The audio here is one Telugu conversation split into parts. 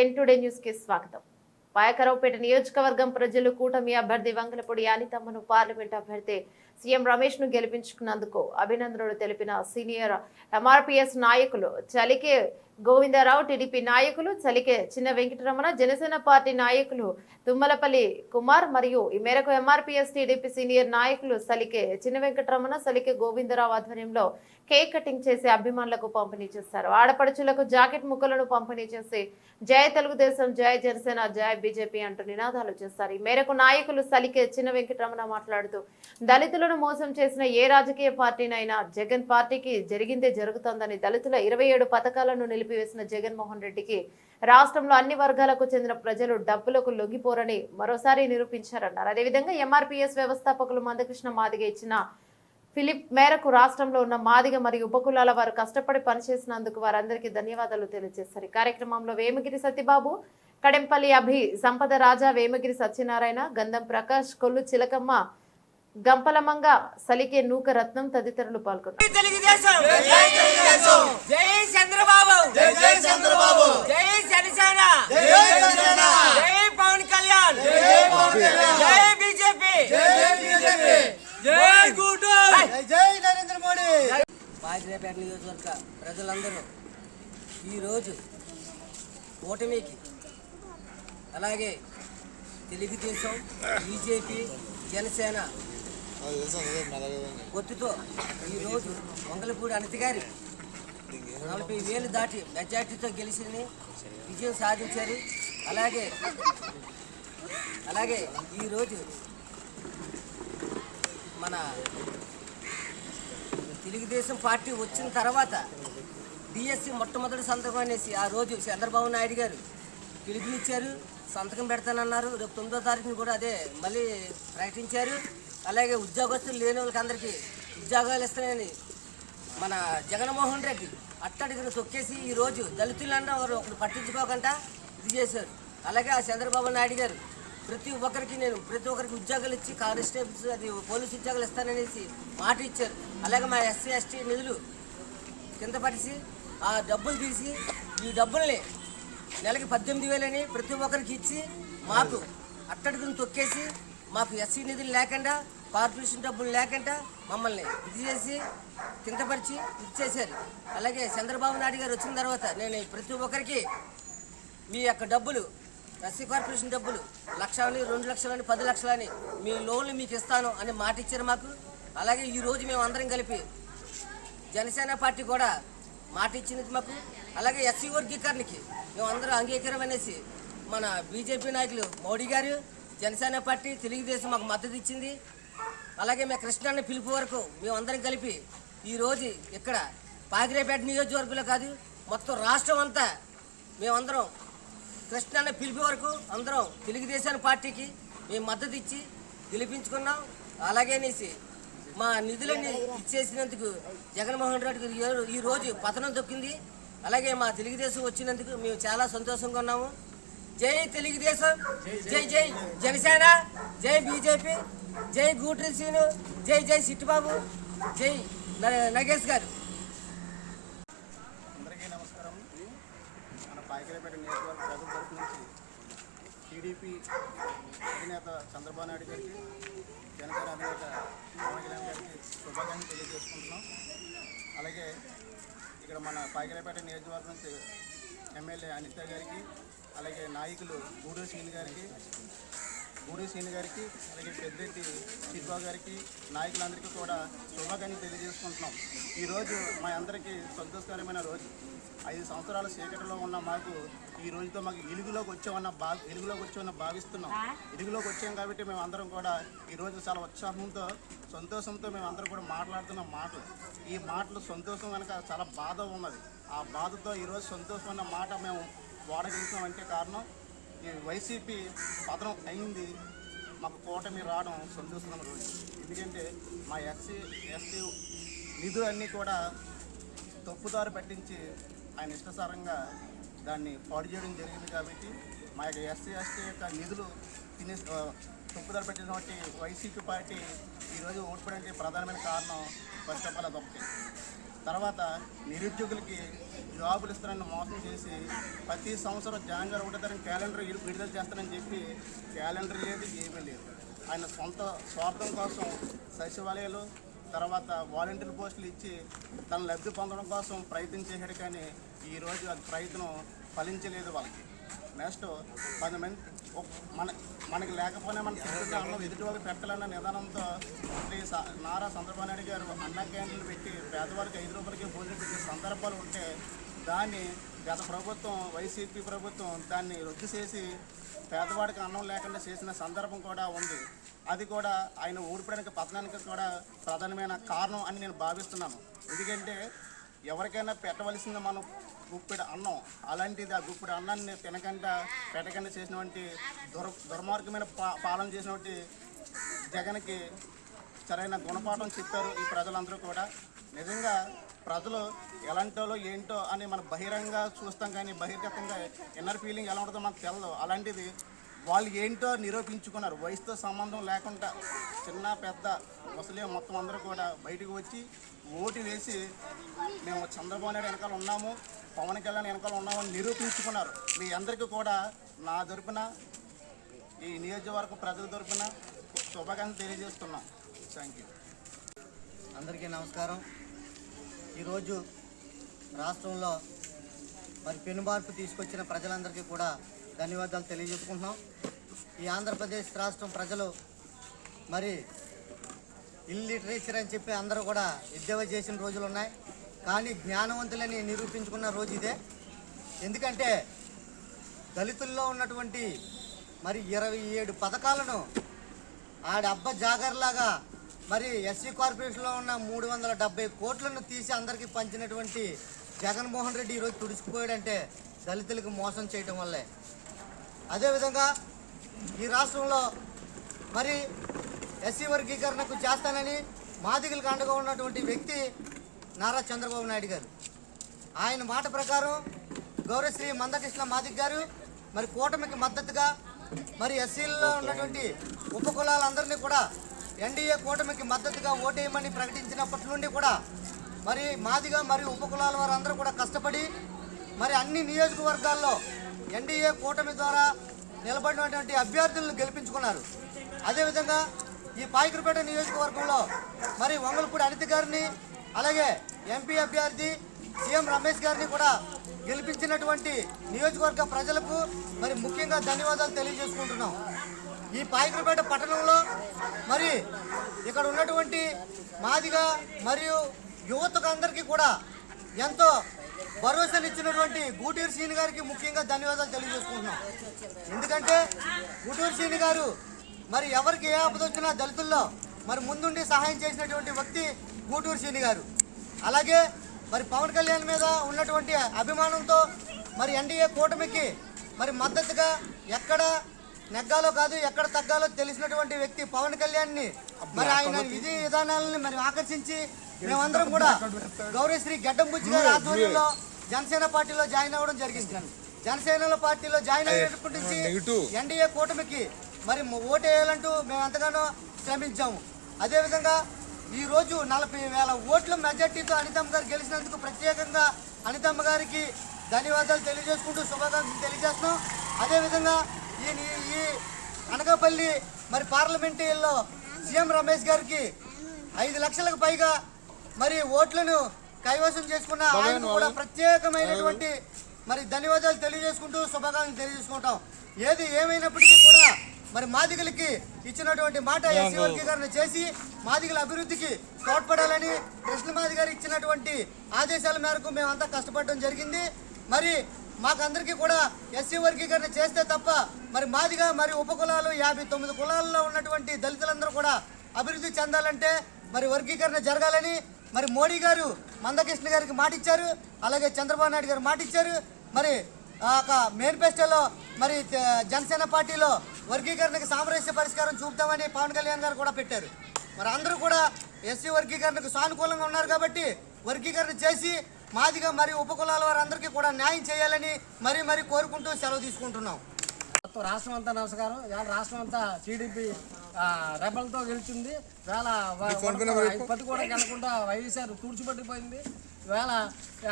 10 టుడే న్యూస్ కి స్వాగతం. పాయకరావుపేట నియోజకవర్గం ప్రజలు కూటమి అభ్యర్థి వంగలపూడి యానితమ్మను పార్లమెంట్ అభ్యర్థి సీఎం రమేష్ ను గెలిపించుకున్నందుకు అభినందనలు తెలిపిన సీనియర్ ఎంఆర్పీఎస్ నాయకులు చలికే గోవిందరావు, టీడీపీ నాయకులు చలికే చిన్న వెంకటరమణ, జనసేన పార్టీ నాయకులు తుమ్మలపల్లి కుమార్ మరియు ఈ మేరకు ఎంఆర్పీఎస్ టీడీపీ సీనియర్ నాయకులు సలికే చిన్న వెంకటరమణ, సలికే గోవిందరావు ఆధ్వర్యంలో కేక్ కటింగ్ చేసి అభిమానులకు పంపిణీ చేశారు. ఆడపడుచులకు జాకెట్ ముక్కలను పంపిణీ చేసి జయ తెలుగుదేశం, జయ జనసేన, జయ బీజేపీ అంటూ నినాదాలు చేశారు. ఈ మేరకు నాయకులు సలికే చిన్న వెంకటరమణ మాట్లాడుతూ దళితులను మోసం చేసిన ఏ రాజకీయ పార్టీనైనా జగన్ పార్టీకి జరిగిందే జరుగుతోందని, దళితుల 27 పథకాలను నిలిపివేసిన జగన్మోహన్ రెడ్డికి రాష్ట్రంలో అన్ని వర్గాలకు చెందిన ప్రజలు డబ్బులకు లొంగిపోరని మరోసారి నిరూపించారన్నారు. అదేవిధంగా ఎంఆర్పీఎస్ వ్యవస్థాపకులు మందకృష్ణ మాదిగ ఇచ్చిన ఫిలిప్ మేరకు రాష్ట్రంలో ఉన్న మాదిగ మరియు ఉపకులాల వారు కష్టపడి పనిచేసినందుకు వారందరికీ ధన్యవాదాలు తెలియజేశారు. ఈ కార్యక్రమంలో వేమగిరి సత్యబాబు, కడెంపల్లి అభి, సంపద రాజా, వేమగిరి సత్యనారాయణ, గంధం ప్రకాష్, కొల్లు చిలకమ్మ, గంపలమంగ, సలికే నూక రత్నం తదితరులు పాల్గొన్నారు. పాయకరావుపేట నియోజకవర్గ ప్రజలందరూ ఈరోజు కూటమికి, అలాగే తెలుగుదేశం, బీజేపీ, జనసేన ఒత్తుతో ఈరోజు వంగలపూడి అనిత గారి 40,000 దాటి మెజార్టీతో గెలిచి విజయం సాధించారు. అలాగే ఈరోజు మన తెలుగుదేశం పార్టీ వచ్చిన తర్వాత డిఎస్సి మొట్టమొదటి సంతకం అనేసి ఆ రోజు చంద్రబాబు నాయుడు గారు పిలుపునిచ్చారు, సంతకం పెడతానన్నారు. రేపు 9వ తారీఖున కూడా అదే మళ్ళీ ప్రకటించారు. అలాగే ఉద్యోగస్తులు లేని వాళ్ళకి అందరికీ ఉద్యోగాలు ఇస్తానని మన జగన్మోహన్ రెడ్డి అట్టడిగిన తొక్కేసి ఈరోజు దళితులన్నా ఒకరు పట్టించుకోకుండా ఇది చేశారు. అలాగే ఆ చంద్రబాబు నాయుడు గారు ప్రతి ఒక్కరికి ఉద్యోగాలు ఇచ్చి కానిస్టేబుల్స్, అది పోలీసు ఉద్యోగాలు ఇస్తాననేసి మాట ఇచ్చారు. అలాగే మా ఎస్సీ ఎస్టీ నిధులు కింద పరిచి ఆ డబ్బులు తీసి ఈ డబ్బుల్ని నెలకి 18,000 ప్రతి ఒక్కరికి ఇచ్చి మాకు అట్టడుగును తొక్కేసి మాకు ఎస్సీ నిధులు లేకుండా, కార్పొరేషన్ డబ్బులు లేకుండా మమ్మల్ని ఇది చేసి కిందపరిచి ఇచ్చేశారు. అలాగే చంద్రబాబు నాయుడు గారు వచ్చిన తర్వాత నేను ప్రతి ఒక్కరికి మీ యొక్క డబ్బులు, ఎస్సీ కార్పొరేషన్ డబ్బులు 1,00,000, 2 లక్షలని, 10 లక్షలని మీ లోన్లు మీకు ఇస్తాను అని మాట ఇచ్చారు మాకు. అలాగే ఈరోజు మేము అందరం కలిపి జనసేన పార్టీ కూడా మాట ఇచ్చినది మాకు. అలాగే ఎస్సీ వర్గీకరణకి మేము అందరూ అంగీకారం అనేసి మన బీజేపీ నాయకులు మోడీ గారు, జనసేన పార్టీ, తెలుగుదేశం మాకు మద్దతు ఇచ్చింది. అలాగే మేము కృష్ణాన్ని పిలుపు వరకు మేము అందరం కలిపి ఈరోజు ఇక్కడ పాయకరావుపేట నియోజకవర్గంలో కాదు మొత్తం రాష్ట్రం అంతా మేమందరం కృష్ణాన్ని పిలిపి వరకు అందరం తెలుగుదేశం పార్టీకి మేము మద్దతు ఇచ్చి గెలిపించుకున్నాం. అలాగే మా నిధులన్నీ ఇచ్చేసినందుకు జగన్మోహన్ రెడ్డి గారు ఈరోజు పతనం తొక్కింది. అలాగే మా తెలుగుదేశం వచ్చినందుకు మేము చాలా సంతోషంగా ఉన్నాము. జై తెలుగుదేశం, జై జై జనసేన, జై బీజేపీ, జై గూట్రి సీను, జై జై సిట్టుబాబు, జై నగేష్ గారు. పాయకరావుపేట నియోజకవర్గ ప్రజల తరఫు నుంచి టీడీపీ అధినేత చంద్రబాబు నాయుడు గారికి, జనసేన అధినేత పవన్ కళ్యాణ్ గారికి శుభాకాంక్షలు తెలియజేసుకుంటున్నాం. అలాగే ఇక్కడ మన పాయకరావుపేట నియోజకవర్గం నుంచి ఎమ్మెల్యే అనిత గారికి, అలాగే నాయకులు గూడూరు సీని గారికి, అలాగే పెద్దిరెడ్డి చిట్బాబు గారికి, నాయకులందరికీ కూడా శుభాకాంక్షలు తెలియజేసుకుంటున్నాం. ఈరోజు మా అందరికీ సంతోషకరమైన రోజు. 5 సంవత్సరాల చీకటిలో ఉన్న మాకు ఈ రోజుతో మాకు వెలుగులోకి వచ్చామన్న భావిస్తున్నాం. వెలుగులోకి వచ్చాం కాబట్టి మేము అందరం కూడా ఈరోజు చాలా ఉత్సాహంతో, సంతోషంతో మేము అందరం కూడా మాట్లాడుతున్న మాటలు. ఈ మాటలు సంతోషం కనుక చాలా బాధ ఉన్నది. ఆ బాధతో ఈరోజు సంతోషం అన్న మాట మేము వాడగలుగుతున్నామంటే కారణం ఈ వైసీపీ పతనం అయింది. మాకు కూటమి రావడం సంతోషమైన రోజు. ఎందుకంటే మా ఎస్సీ ఎస్టీ నిధులు అన్నీ కూడా తప్పుదారి పట్టించి ఆయన ఇష్టసారంగా దాన్ని పాడు చేయడం జరిగింది. కాబట్టి మా యొక్క ఎస్సీ ఎస్టీ యొక్క నిధులు తప్పుదారి పెట్టినటువంటి వైసీపీ పార్టీ ఈరోజు ఓడిపోవడానికి ప్రధానమైన కారణం ఫస్ట్ ఆఫ్ ఆల్ అదొకటి. తర్వాత నిరుద్యోగులకి జాబులు ఇస్తారని మోసం చేసి ప్రతి సంవత్సరం జనవరి 1వ తారీఖు క్యాలెండర్ విడుదల చేస్తానని చెప్పి క్యాలెండర్ లేదు, ఏమీ లేదు. ఆయన సొంత స్వార్థం కోసం సచివాలయాలు తర్వాత వాలంటీర్ పోస్టులు ఇచ్చి తన లబ్ధి పొందడం కోసం ప్రయత్నం చేశాడు, కానీ ఈరోజు అది ప్రయత్నం ఫలించలేదు వాళ్ళకి. నెక్స్ట్ 10 మంది మనకి లేకపోయినా మన తిరుగుతున్న అన్నం ఎదుటి వాళ్ళకి పెట్టాలన్న నిదానంతో నారా చంద్రబాబు నాయుడు గారు అన్న క్యాంటీన్లు పెట్టి పేదవాళ్ళకి 5 రూపాయలకి భోజనం పెట్టే సందర్భాలు ఉంటే దాన్ని గత ప్రభుత్వం వైసీపీ ప్రభుత్వం దాన్ని రద్దు చేసి పేదవాడికి అన్నం లేకుండా చేసిన సందర్భం కూడా ఉంది. అది కూడా ఆయన ఓడిపోవడానికి పతనానికి కూడా ప్రధానమైన కారణం అని నేను భావిస్తున్నాను. ఎందుకంటే ఎవరికైనా పెట్టవలసింది మనం గుప్పెడు అన్నం, అలాంటిది ఆ గుప్పెడు అన్నాన్ని తినకుండా పెట్టకుండా చేసినటువంటి దుర్మార్గమైన పాలన చేసినటువంటి జగన్కి సరైన గుణపాఠం చెప్పారు ఈ ప్రజలందరూ కూడా. నిజంగా ప్రజలు ఎలాంటి వాళ్ళు ఏంటో అని మనం బహిరంగ చూస్తాం, కానీ బహిర్గతంగా ఇన్నర్ ఫీలింగ్ ఎలా ఉంటుందో మనకు తెలదు. అలాంటిది వాళ్ళు ఏంటో నిరూపించుకున్నారు. వయసుతో సంబంధం లేకుండా చిన్న పెద్ద ముసలి మొత్తం అందరూ కూడా బయటకు వచ్చి ఓటు వేసి మేము చంద్రబాబు నాయుడు వెనకాల ఉన్నాము, పవన్ కళ్యాణ్ వెనకాల ఉన్నామని నిరూపించుకున్నారు. మీ అందరికీ కూడా నా తరపున ఈ నియోజకవర్గ ప్రజల తరపున శుభాకాంక్షలు తెలియజేస్తున్నాం. Thank you. అందరికీ నమస్కారం. ఈరోజు రాష్ట్రంలో మరి పెనుమార్పు తీసుకొచ్చిన ప్రజలందరికీ కూడా ధన్యవాదాలు తెలియజేసుకుంటున్నాం. ఈ ఆంధ్రప్రదేశ్ రాష్ట్రం ప్రజలు మరి ఇల్లిటరేచర్ అని చెప్పి అందరూ కూడా ఎద్దేవా చేసిన రోజులు ఉన్నాయి, కానీ జ్ఞానవంతులని నిరూపించుకున్న రోజు ఇదే. ఎందుకంటే దళితుల్లో ఉన్నటువంటి మరి 27 పథకాలను ఆడబ్బ జాగర్లాగా మరి ఎస్సీ కార్పొరేషన్లో ఉన్న 370 కోట్లను తీసి అందరికీ పంచినటువంటి జగన్మోహన్ రెడ్డి ఈరోజు తుడిచిపోయాడంటే దళితులకు మోసం చేయటం వల్లే. అదేవిధంగా ఈ రాష్ట్రంలో మరి ఎస్సీ వర్గీకరణకు చేస్తానని మాదిగలకు అండగా ఉన్నటువంటి వ్యక్తి నారా చంద్రబాబు నాయుడు గారు. ఆయన మాట ప్రకారం గౌరవశ్రీ మందకృష్ణ మాదిగ్ గారు మరి కూటమికి మద్దతుగా మరి ఎస్సీల్లో ఉన్నటువంటి ఉపకులాలందరినీ కూడా ఎన్డీఏ కూటమికి మద్దతుగా ఓటేయమని ప్రకటించినప్పటి నుండి కూడా మరి మాదిగా మరియు ఉపకులాల వారందరూ కూడా కష్టపడి మరి అన్ని నియోజకవర్గాల్లో ఎన్డీఏ కూటమి ద్వారా నిలబడినటువంటి అభ్యర్థులను గెలిపించుకున్నారు. అదేవిధంగా ఈ పాయకురపేట నియోజకవర్గంలో మరి వంగలపూడి అనిత గారిని అలాగే ఎంపీ అభ్యర్థి సీఎం రమేష్ గారిని కూడా గెలిపించినటువంటి నియోజకవర్గ ప్రజలకు మరి ముఖ్యంగా ధన్యవాదాలు తెలియజేసుకుంటున్నాం. ఈ పాయకురపేట పట్టణంలో మరి ఇక్కడ ఉన్నటువంటి మాదిగా మరియు యువతకు అందరికీ కూడా ఎంతో భరోసానిచ్చినటువంటి గూటూరు శ్రీని గారికి ముఖ్యంగా ధన్యవాదాలు తెలియజేసుకుంటున్నాం. ఎందుకంటే గూటూరు శ్రీని గారు మరి ఎవరికి ఏ ఆపద వచ్చినా దళితుల్లో మరి ముందుండి సహాయం చేసినటువంటి వ్యక్తి గూటూరు శ్రీని గారు. అలాగే మరి పవన్ కళ్యాణ్ మీద ఉన్నటువంటి అభిమానంతో మరి ఎన్డీఏ కూటమికి మరి మద్దతుగా ఎక్కడ నెగ్గాలో కాదు ఎక్కడ తగ్గాలో తెలిసినటువంటి వ్యక్తి పవన్ కళ్యాణ్ని మరి ఆయన విధి విధానాలని మరి ఆకర్షించి మేమందరం కూడా గౌరవశ్రీ గడ్డం బుజ్జి గారి ఆధ్వర్యంలో జనసేన పార్టీలో జాయిన్ అవ్వడం జరిగింది. జనసేన పార్టీలో జాయిన్ అయినప్పటి నుంచి ఎన్డీఏ కూటమికి మరి ఓటు వేయాలంటూ మేము ఎంతగానో శ్రమించాము. అదేవిధంగా ఈరోజు 40,000 ఓట్ల మెజార్టీతో అనితమ్మ గారు గెలిచినందుకు ప్రత్యేకంగా అనితమ్మ గారికి ధన్యవాదాలు తెలియజేసుకుంటూ శుభాకాంక్షలు తెలియజేస్తున్నాం. అదేవిధంగా ఈ అనకాపల్లి మరి పార్లమెంటరీలో సీఎం రమేష్ గారికి 5 లక్షలకు పైగా మరి ఓట్లను కైవసం చేసుకున్న ఆయన కూడా ప్రత్యేకమైనటువంటి మరి ధన్యవాదాలు తెలియజేసుకుంటూ శుభాకాంక్షలు తెలియజేసుకుంటాం. ఏది ఏమైనప్పటికీ కూడా మరి మాదిగలకి ఇచ్చినటువంటి మాట ఎస్సీ వర్గీకరణ చేసి మాదిగల అభివృద్ధికి తోడ్పడాలని కృష్ణమాది గారు ఇచ్చినటువంటి ఆదేశాల మేరకు మేమంతా కష్టపడడం జరిగింది. మరి మాకందరికీ కూడా ఎస్సీ వర్గీకరణ చేస్తే తప్ప మరి మాదిగా మరి ఉపకులాలు 59 కులాల్లో ఉన్నటువంటి దళితులందరూ కూడా అభివృద్ధి చెందాలంటే మరి వర్గీకరణ జరగాలని మరి మోడీ గారు మందకృష్ణ గారికి మాట ఇచ్చారు, అలాగే చంద్రబాబు నాయుడు గారు మాట ఇచ్చారు. మరి ఒక మేనిఫెస్టోలో మరి జనసేన పార్టీలో వర్గీకరణకు సామరస్య పరిష్కారం చూపుతామని పవన్ కళ్యాణ్ గారు కూడా పెట్టారు. మరి అందరూ కూడా ఎస్సీ వర్గీకరణకు సానుకూలంగా ఉన్నారు కాబట్టి వర్గీకరణ చేసి మాదిగా మరి ఉపకులాల వారందరికీ కూడా న్యాయం చేయాలని మరీ కోరుకుంటూ సెలవు తీసుకుంటున్నాం. రాష్ట్రం అంతా నమస్కారం. ఇవాళ రాష్ట్రం అంతా టీడీపీ రెబల్తో గెలిచింది. ఇవాళ 10 కూడా గెలకుండా వైఎస్ఆర్ తుడిచిపట్టిపోయింది. ఇవాళ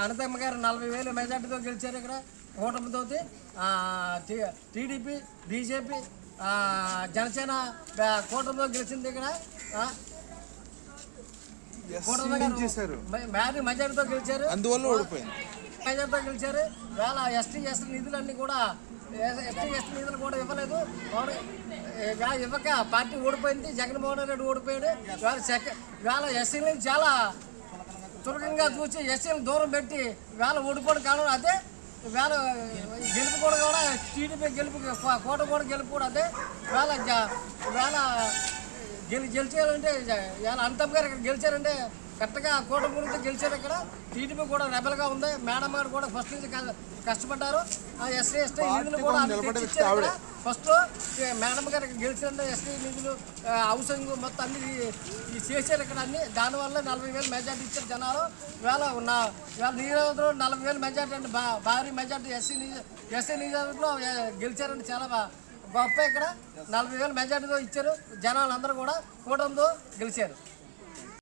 అనంతమ్మ గారు 40,000 మెజార్టీతో గెలిచారు ఇక్కడ కూటమితో. టీడీపీ, బీజేపీ, జనసేన కూటమితో గెలిచింది ఇక్కడ. భారీ మెజార్టీతో గెలిచారు, అందువల్ల ఓడిపోయింది. మెజార్టీతో గెలిచారు. ఇవాళ ఎస్టీ నిధులన్నీ కూడా ఎస్టీ నిధులు కూడా ఇవ్వలేదు. ఇవ్వక పార్టీ ఓడిపోయింది. జగన్మోహన్ రెడ్డి ఓడిపోయాడు. ఇవాళ ఎస్సీలని చాలా చురుకంగా చూసి ఎస్సీలను దూరం పెట్టి ఇవాళ ఓడిపోవడం కారణం అదే. ఇవాళ గెలుపు కూడా టీడీపీ గెలుపు, కోట కూడా గెలుపు కూడా అదే. ఇవాళ గెలిచారంటే ఇవాళ అంతం గారు ఇక్కడ గెలిచారంటే కరెక్ట్గా కూటమి గురించి గెలిచారు. ఇక్కడ టీడీపీ కూడా రెబల్గా ఉంది. మేడం గారు కూడా ఫస్ట్ నుంచి కష్టపడ్డారు. ఎస్సీ ఎస్టీ నిధులు కూడా ఫస్ట్ మేడం గారు ఇక్కడ గెలిచారంటే ఎస్టీ నిధులు, హౌసింగ్ మొత్తం అన్ని చేశారు ఇక్కడ అన్ని. దానివల్ల 40,000 మెజార్టీ ఇచ్చారు జనాలు. ఇవాళ నియోజకవర్గంలో 40,000 మెజార్టీ అంటే భారీ మెజార్టీ ఎస్సీ నియోజకవర్గంలో గెలిచారంటే చాలా గొప్ప. ఇక్కడ 40,000 మెజార్టీతో ఇచ్చారు. జనాలు అందరూ కూడా కూటమితో గెలిచారు.